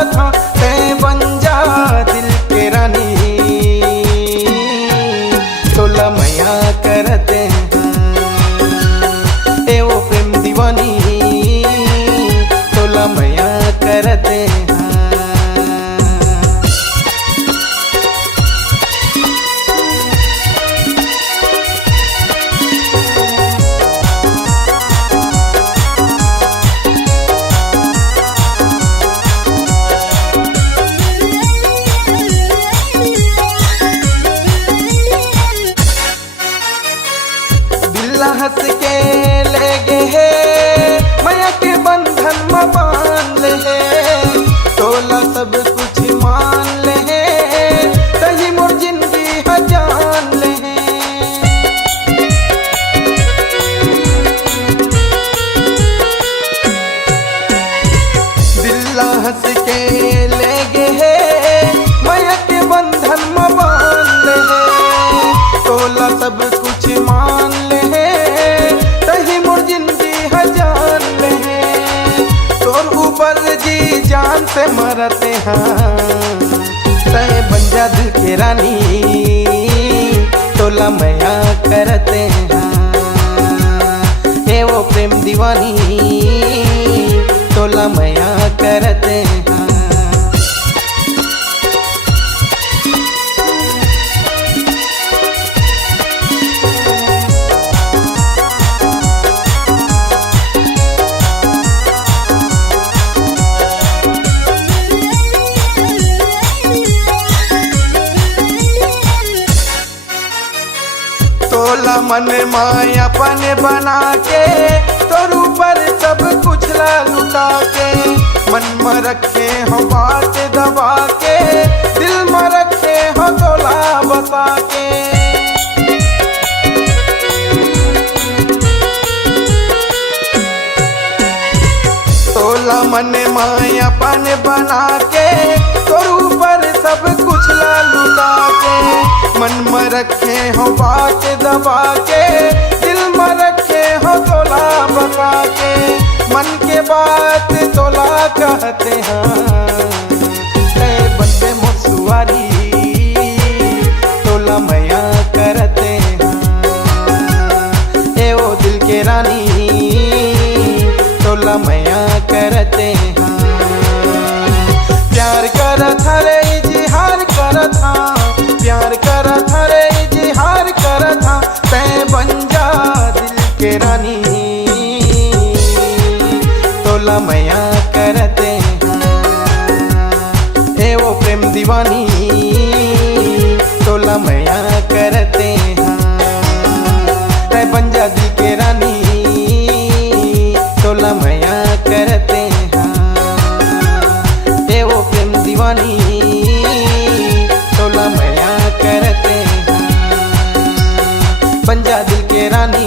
करत हाँ तै बन जा दिल के रानी। तोला मैया करते हैं ए वो प्रेम दीवानी, तोला मैया करते हैं। हंस के ले गे है मैया के बंधन में बांध ले है, तोला सब कुछ मान ले है, तही मोर जिंदगी है जान ले है। दिल्ला हंस के ले गे है मैया के बंधन में बांध ले है, तोला सब कुछ मान ले है, जी जान से मरते हैं तय बन जा दिल के रानी। तोला मैया करते हैं हे वो प्रेम दीवानी, तोला मैया करते हैं। तोला मन माया अपन बना के तोर ऊपर सब कुछ ला लुटा के, मन में रखे हो बात दबा के, दिल में रखे हो तोला बसा के। तोला मन माया अपन बना के तोर ऊपर सब कुछ ला लुटा के, मन में रखे हो बात दबा के, दिल में रखे हो तोला बसा के, मन के बात तोला कहते हैं ए बंदे मोसुआरी, तोला मैया करते हैं ए वो दिल के रानी, तोला मैया करते हैं। प्यार करत हरे इजहार करत हाँ, प्यार करत हरे इजहार करत हाँ तै बन जा दिल के रानी। तोला मैया करते हैं हे वो प्रेम दीवानी, तोला मैया करते हैं तै बन जा दिल के रानी। तोला मैया करते हैं हे वो प्रेम दीवानी, तोला मैया करते हैं बन जा दिल के रानी,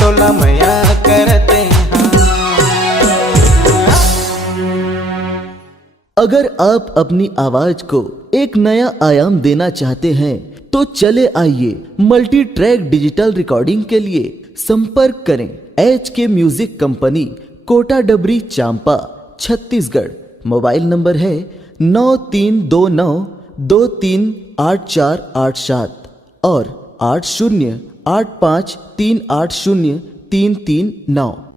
तोला मैया करते हैं। अगर आप अपनी आवाज को एक नया आयाम देना चाहते हैं तो चले आइए मल्टी ट्रैक डिजिटल रिकॉर्डिंग के लिए संपर्क करें HK म्यूजिक कंपनी, कोटा डबरी, चांपा, छत्तीसगढ़। मोबाइल नंबर है 9329238487 और 8085380339।